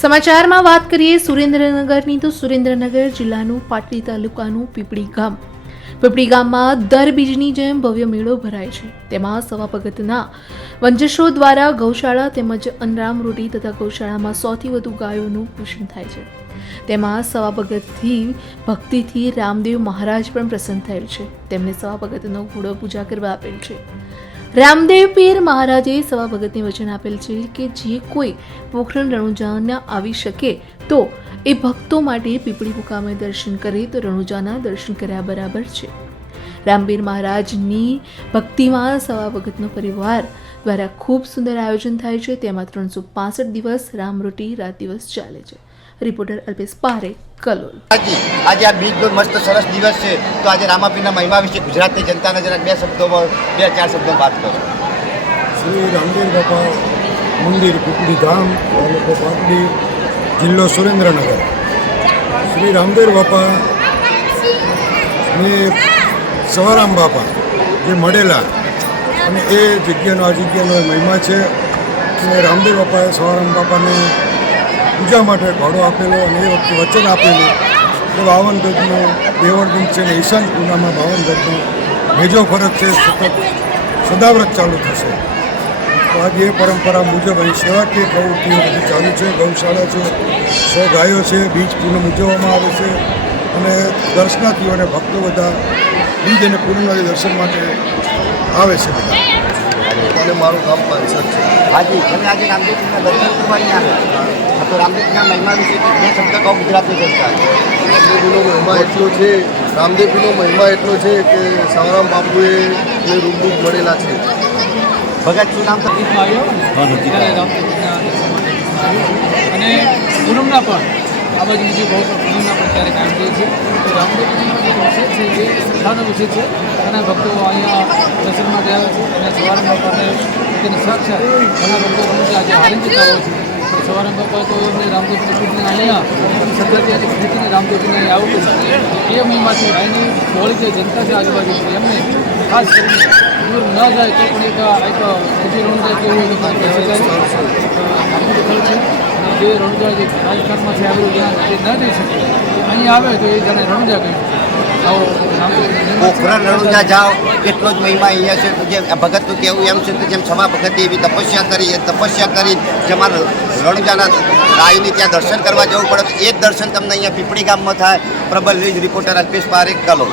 સમાચારમાં વાત કરીએ સુરેન્દ્રનગરની તો સુરેન્દ્રનગર જિલ્લાનું પાટડી તાલુકાનું પીપળી ગામમાં દર બીજની જેમ ભવ્ય મેળો ભરાય છે। તેમાં સવા ભગતના વંશજો દ્વારા ગૌશાળા તેમજ અનરામ રોટી તથા ગૌશાળામાં 100થી વધુ ગાયોનું પોષણ થાય છે। તેમાં સવા ભગતથી ભક્તિથી રામદેવ મહારાજ પણ પ્રસન્ન થયેલ છે। તેમને સવા ભગતનો ઘોડો પૂજા કરવા આપેલ છે। રામદેવ પીર મહારાજે સવા ભગતને વચન આપેલ છે કે જે કોઈ પોખરણ રણુજાના આવી શકે તો એ ભક્તો માટે પીપળી મુકામે દર્શન કરે તો રણુજાના દર્શન કર્યા બરાબર છે। રામબીર મહારાજની ભક્તિમાં સવા ભગતનો પરિવાર દ્વારા ખૂબ સુંદર આયોજન થાય છે। તેમાં 365 દિવસ રામરોટી રાત દિવસ ચાલે છે। રિપોર્ટર અલ્પેશ પારેખ, કલોલ। आज आ बीज मस्त सरस दिवस है तो आज रामापीर महिमा विषय गुजरात की जनता ने जरा 2-4 शब्दों बात करो। श्री रामदेव बापा मंदिर पीपड़ी धाम तालुको पाटड़ी जिल्लो सुरेन्द्रनगर। श्री रामदेव बापा ने सवाराम बापा जे मळेला અને એ જગ્યાનો આ જગ્યાનો મહિમા છે કે રામદેવ બાપાએ સવારામ બાપાને પૂજા માટે ઘોડો આપેલો અને એ વખતે વચન આપેલું કે 52 ગજનો દેવળગુંજ છે ને ઈશાન પૂર્ણામાં 52 ગજનો મેજો ફરજ છે સતત સદાવ્રત ચાલુ થશે। તો આજે એ પરંપરા મુજબ અહીં સેવાકીય પ્રવૃત્તિઓ બધી ચાલુ છે। ગૌશાળા છે, 100 ગાયો છે, બીજ પૂનમ ઉજવવામાં આવે છે અને દર્શનાર્થીઓ અને ભક્તો બધા બીજ અને પૂનમના દર્શન માટે આવે છે બધા। અને મારું ગામ પાંસઠ છે। हाजी તમે આજે રામદેવના દર્શન કરવા અહીં આવ્યા તો રામદેવના મહિમા વિશે 2 શબ્દ કહો ગુજરાતી जनता। રામદેવનો મહિમા એટલો છે, રામદેવનો મહિમા એટલો છે કે સવારામ બાપુએ એ રૂબરૂ મળેલા છે। ભગત શું નામ અને પૂનમના પણ આ બાજુ બીજી બહુ પૂનમના પણ ત્યારે કામ કરીએ છીએ। તો રામદેવજીનો જે વિષય છે એ શ્રદ્ધાનો વિષય છે અને ભક્તો અહીંયા દર્શન માટે આવે છે અને સવારામ બાપાને તેની સાક્ષાત ઘણા ભક્તો રણુજા આજે હારી જતા હોય છે। તો સવારામ બાપા તો એમને રામદેવજીને પૂજને અહીંયા શ્રદ્ધાથી આજે ખેતીને રામદેવજીને અહીં આવતું એ મહિમાથી અહીંની બહોળી જે જનતા છે આજુબાજુ એમને ખાસ કરીને દૂર ન જાય તો પણ એક હજી રણુજા કેવું હોય તો છે જે રણુજા જે રાજસ્થાનમાં છે આવેલું જ્યાં જે ન જઈ શકે અહીં આવે તો એ જાણે રણુજા કહ્યું આવો પોખરણ રણુજા જાઓ એટલો જ મહિમા અહીંયા છે। જે ભગતનું કહેવું એમ છે કે જેમ સવા ભગતે એવી તપસ્યા કરી જેમાં રણુજાના રાયની ત્યાં દર્શન કરવા જવું પડે એ જ દર્શન તમને અહીંયા પીપળી ગામમાં થાય। પ્રબલ ન્યૂઝ રિપોર્ટર અલ્પેશ પારેખ, કલોલ।